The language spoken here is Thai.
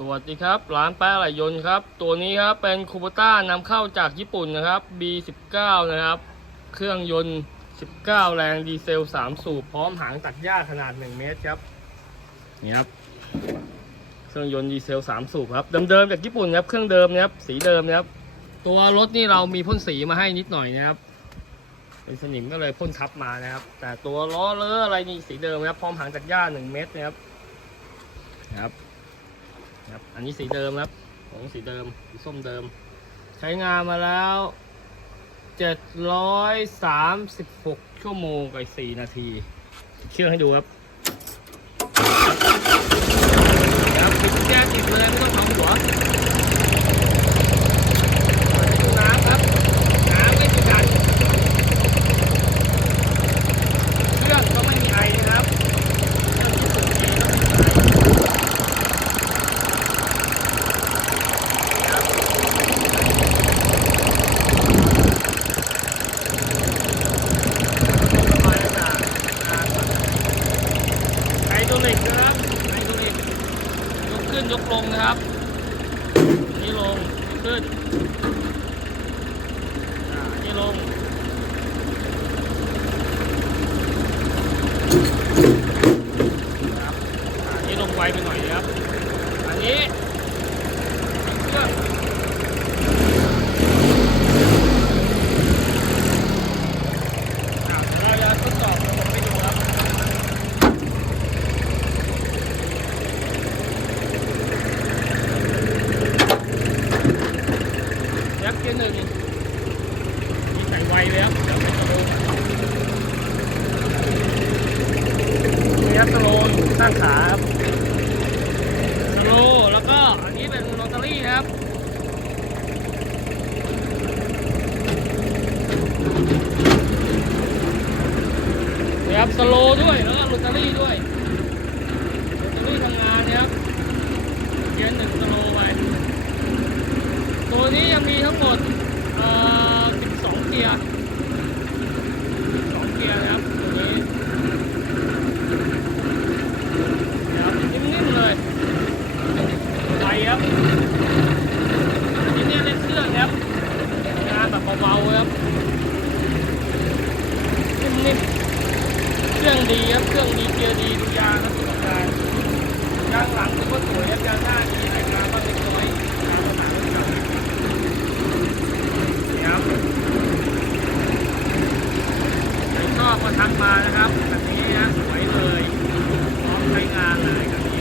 สวัสดีครับ ร้านแป้อะไหลยนต์ครับ ตัวนี้ครับเป็นคูโบต้านำเข้าจากญี่ปุ่นนะครับ B19 นะครับ เครื่องยนต์ 19 แรงดีเซล 3 สูบ พร้อมหางตัดหญ้าขนาด 1 เมตรครับ นี่ครับ เครื่องยนต์ดีเซล 3 สูบครับ เดิมๆจากญี่ปุ่นครับ เครื่องเดิมนะครับ สีเดิมนะครับ ตัวรถนี่เรามีพ่นสีมาให้นิดหน่อยนะครับ เป็นสนิมก็เลยพ่นทับมานะครับ แต่ตัวล้อเลอะอะไรนี่สีเดิมนะครับ พร้อมหางตัดหญ้า 1 เมตรนะครับ นะครับ ครับ อันนี้สีเดิมครับ ของสีเดิม สีส้มเดิม ใช้งานมาแล้ว736ชั่วโมงกับอีก4นาทีเชื่องให้ดูครับครับปิดแก้ติดเลยไม่ต้องทำหัวเปิดให้ดูน้ำครับ น้ำไม่มีดันเครื่องก็ไม่มีไอนะครับเครื่องที่สุดดีก็ไม่มีไอ ไฮ โดรลิกนะครับไฮโดรลิกยกขึ้นยกลงนะครับนี่ลงขึ้นอ่านี่ลงนะครับอ่านี่ลงไวไปหน่อยนะครับ อันนี้เครื่องอ่าเดี๋ยวเราจะทดสอบระบบให้ดูครับ ยักษ์เกียร์หนึ่ง ไวเลยครับเดี๋ยวไปดูนี่ครับสโลว์อยู่ข้างขาครับสโลว์แล้วก็อันนี้เป็นโรตารี่ครับนี่ครับสโลว์ด้วยแล้วก็โรตารี่ด้วยโรตารี่ทำงานนี่ยครับเกียร์หนึ่งสโลว์ไปตัวนี้ยังมีทั้งหมด กียร์12เกียร์นะครับตัวนี้นะครับนิ่มๆเลยไปครับอันนี้เนี่ยเล่นเครื่องครับงานแบบเบาๆครับนิ่มๆเครื่องดีครับเครื่องดีเกียร์ดีดูยางครับทุกการยางหลังถือว่าสวยครับยางหน้าดีรายงานบ้างเล็กน้อยยางหลังไม่ต่ำ นี่ครับใครชอบ ก็ทักมานะครับแบบนี้นะสวยเลยพร้อมใช้งานเลยครับ